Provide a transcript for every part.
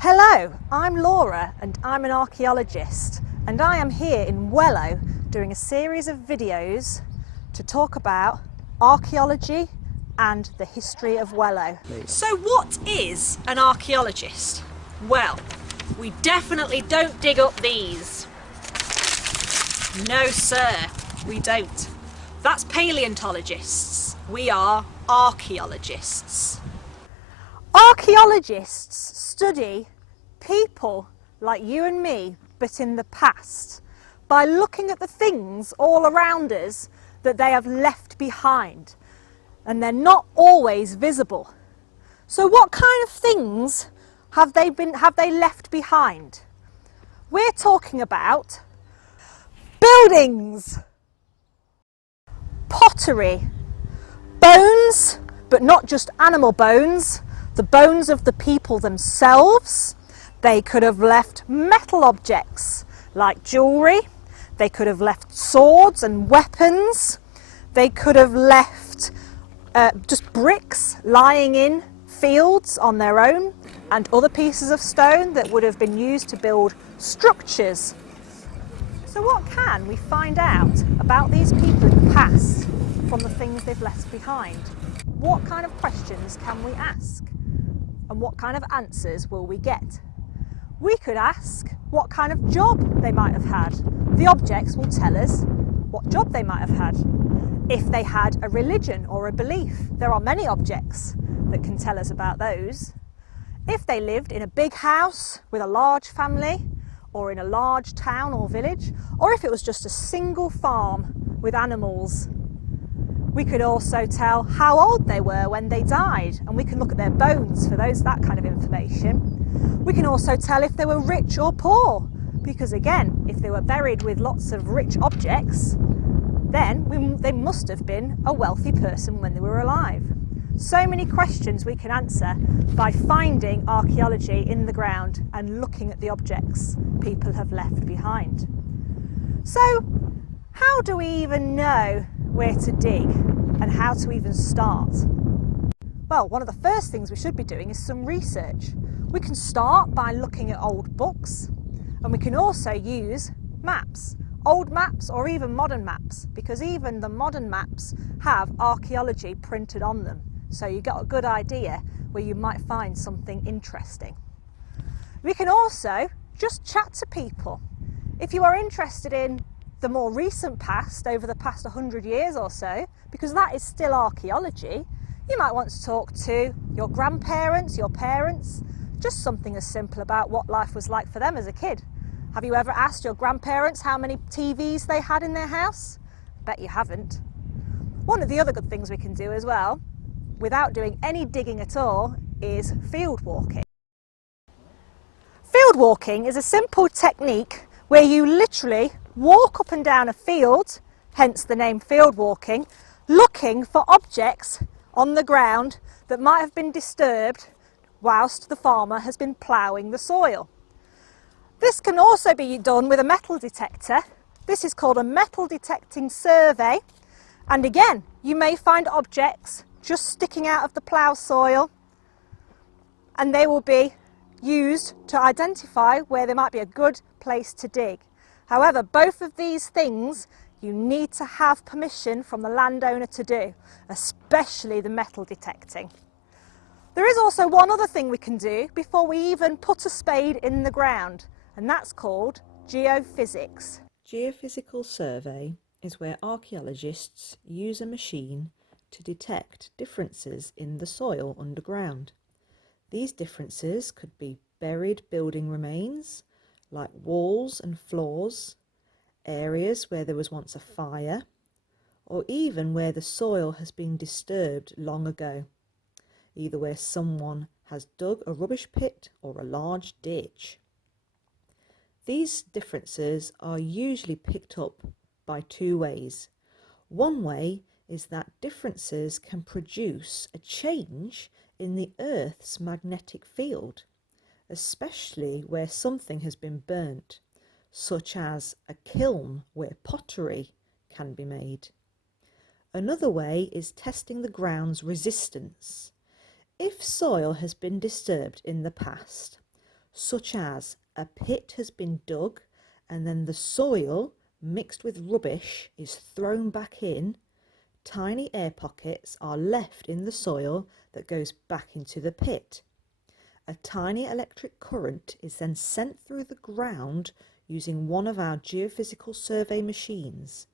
Hello, I'm Laura and I'm an archaeologist, and I am here in Wellow doing a series of videos to talk about archaeology and the history of Wellow. So what is an archaeologist? Well, we definitely don't dig up these. No sir, we don't. That's paleontologists. We are archaeologists. Archaeologists study people like you and me, but in the past, by looking at the things all around us that they have left behind, and they're not always visible. So what kind of things have they left behind? We're talking about buildings, pottery, bones, but not just animal bones, the bones of the people themselves. They could have left metal objects like jewellery. They could have left swords and weapons. They could have left just bricks lying in fields on their own, and other pieces of stone that would have been used to build structures. So what can we find out about these people in the past from the things they've left behind? What kind of questions can we ask? And what kind of answers will we get? We could ask what kind of job they might have had. The objects will tell us what job they might have had. If they had a religion or a belief, there are many objects that can tell us about those. If they lived in a big house with a large family, or in a large town or village, or if it was just a single farm with animals. We could also tell how old they were when they died, and we can look at their bones for that kind of information. We can also tell if they were rich or poor, because again, if they were buried with lots of rich objects, then they must have been a wealthy person when they were alive. So many questions we can answer by finding archaeology in the ground and looking at the objects people have left behind. So, how do we even know where to dig and how to even start? Well, one of the first things we should be doing is some research. We can start by looking at old books, and we can also use maps, old maps or even modern maps, because even the modern maps have archaeology printed on them. So you get a good idea where you might find something interesting. We can also just chat to people. If you are interested in the more recent past, over the past 100 years or so, because that is still archaeology, you might want to talk to your grandparents, your parents, just something as simple about what life was like for them as a kid. Have you ever asked your grandparents how many TVs they had in their house? Bet you haven't. One of the other good things we can do as well, without doing any digging at all, is field walking. Field walking is a simple technique where you literally walk up and down a field, hence the name field walking, looking for objects on the ground that might have been disturbed whilst the farmer has been ploughing the soil. This can also be done with a metal detector. This is called a metal detecting survey, and again, you may find objects just sticking out of the plough soil, and they will be used to identify where there might be a good place to dig. However, both of these things you need to have permission from the landowner to do, especially the metal detecting. There is also one other thing we can do before we even put a spade in the ground, and that's called geophysics. Geophysical survey is where archaeologists use a machine to detect differences in the soil underground. These differences could be buried building remains, like walls and floors, areas where there was once a fire, or even where the soil has been disturbed long ago, either where someone has dug a rubbish pit or a large ditch. These differences are usually picked up by two ways. One way is that differences can produce a change in the Earth's magnetic field, especially where something has been burnt, such as a kiln where pottery can be made. Another way is testing the ground's resistance. If soil has been disturbed in the past, such as a pit has been dug and then the soil mixed with rubbish is thrown back in. Tiny air pockets are left in the soil that goes back into the pit. A tiny electric current is then sent through the ground using one of our geophysical survey machines,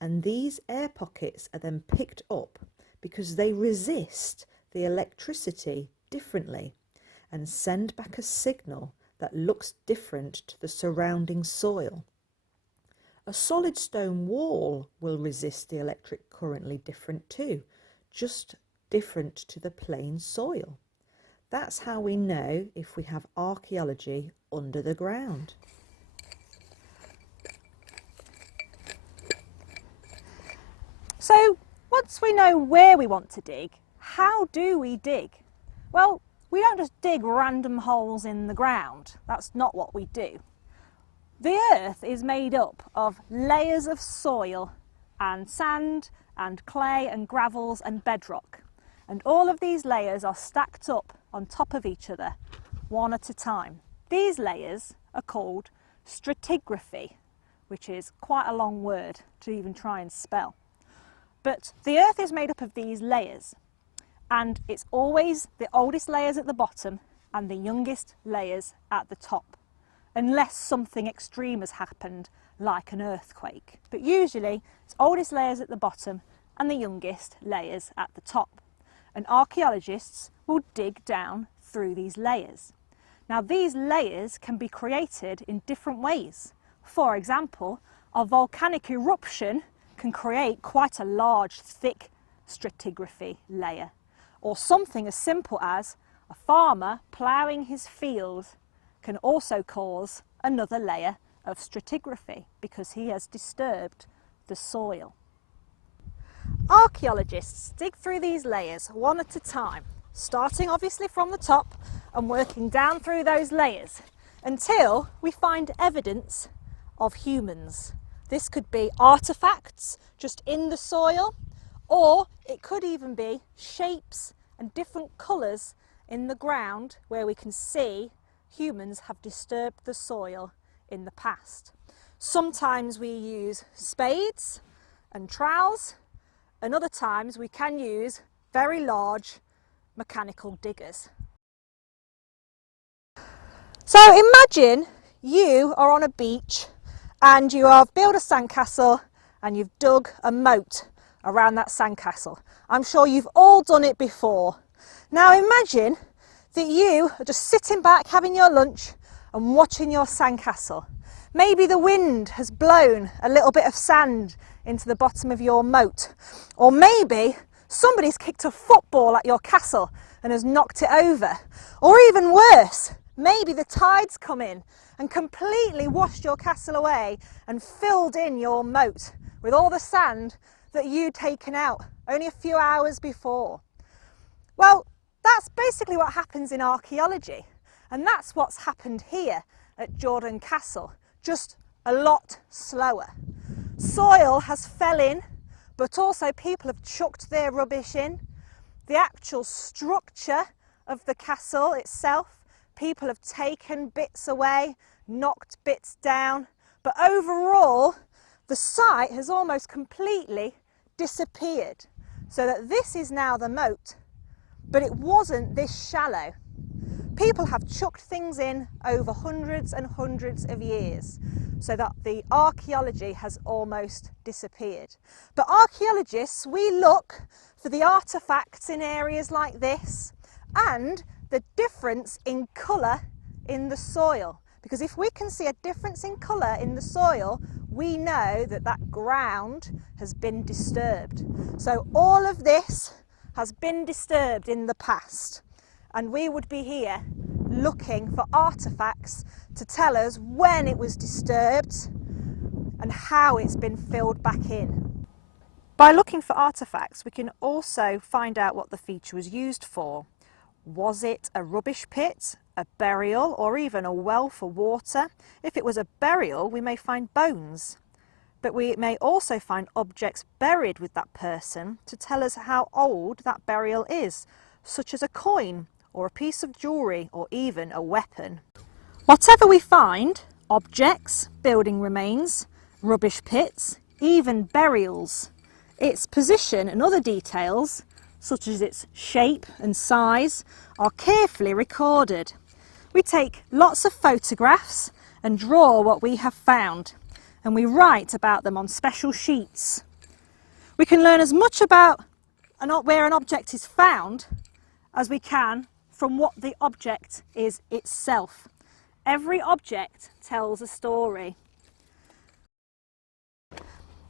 and these air pockets are then picked up because they resist the electricity differently and send back a signal that looks different to the surrounding soil. A solid stone wall will resist the electric currently different too, just different to the plain soil. That's how we know if we have archaeology under the ground. So once we know where we want to dig, how do we dig? Well, we don't just dig random holes in the ground. That's not what we do. The earth is made up of layers of soil and sand and clay and gravels and bedrock. And all of these layers are stacked up on top of each other, one at a time. These layers are called stratigraphy, which is quite a long word to even try and spell. But the earth is made up of these layers, and it's always the oldest layers at the bottom and the youngest layers at the top, unless something extreme has happened, like an earthquake. But usually it's oldest layers at the bottom and the youngest layers at the top. And archaeologists will dig down through these layers. Now, these layers can be created in different ways. For example, a volcanic eruption can create quite a large, thick stratigraphy layer. Or something as simple as a farmer ploughing his field can also cause another layer of stratigraphy because he has disturbed the soil. Archaeologists dig through these layers one at a time, starting obviously from the top and working down through those layers until we find evidence of humans. This could be artefacts just in the soil, or it could even be shapes and different colours in the ground where we can see humans have disturbed the soil in the past. Sometimes we use spades and trowels, and other times we can use very large mechanical diggers. So imagine you are on a beach and you have built a sandcastle and you've dug a moat around that sandcastle. I'm sure you've all done it before. Now imagine that you are just sitting back having your lunch and watching your sandcastle. Maybe the wind has blown a little bit of sand into the bottom of your moat, or maybe somebody's kicked a football at your castle and has knocked it over, or even worse, maybe the tide's come in and completely washed your castle away and filled in your moat with all the sand that you'd taken out only a few hours before. Well, that's basically what happens in archaeology, and that's what's happened here at Jordan Castle, just a lot slower. Soil has fell in, but also people have chucked their rubbish in. The actual structure of the castle itself, people have taken bits away, knocked bits down, but overall the site has almost completely disappeared, so that this is now the moat, but it wasn't this shallow. People have chucked things in over hundreds and hundreds of years, so that the archaeology has almost disappeared. But archaeologists, we look for the artefacts in areas like this and the difference in colour in the soil. Because if we can see a difference in colour in the soil, we know that that ground has been disturbed. So all of this has been disturbed in the past, and we would be here looking for artefacts to tell us when it was disturbed and how it's been filled back in. By looking for artefacts, we can also find out what the feature was used for. Was it a rubbish pit, a burial, or even a well for water? If it was a burial, we may find bones, but we may also find objects buried with that person to tell us how old that burial is, such as a coin or a piece of jewellery or even a weapon. Whatever we find, objects, building remains, rubbish pits, even burials, its position and other details, such as its shape and size, are carefully recorded. We take lots of photographs and draw what we have found, and we write about them on special sheets. We can learn as much about where an object is found as we can from what the object is itself. Every object tells a story.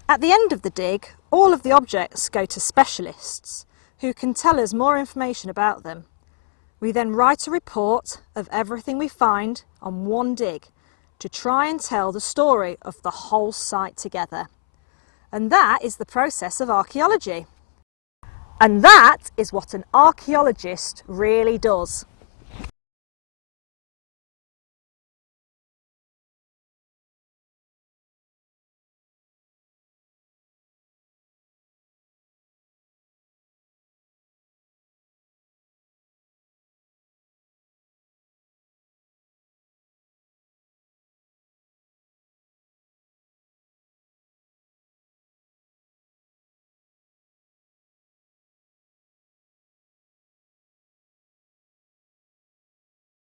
At the end of the dig, all of the objects go to specialists who can tell us more information about them. We then write a report of everything we find on one dig to try and tell the story of the whole site together. And that is the process of archaeology. And that is what an archaeologist really does.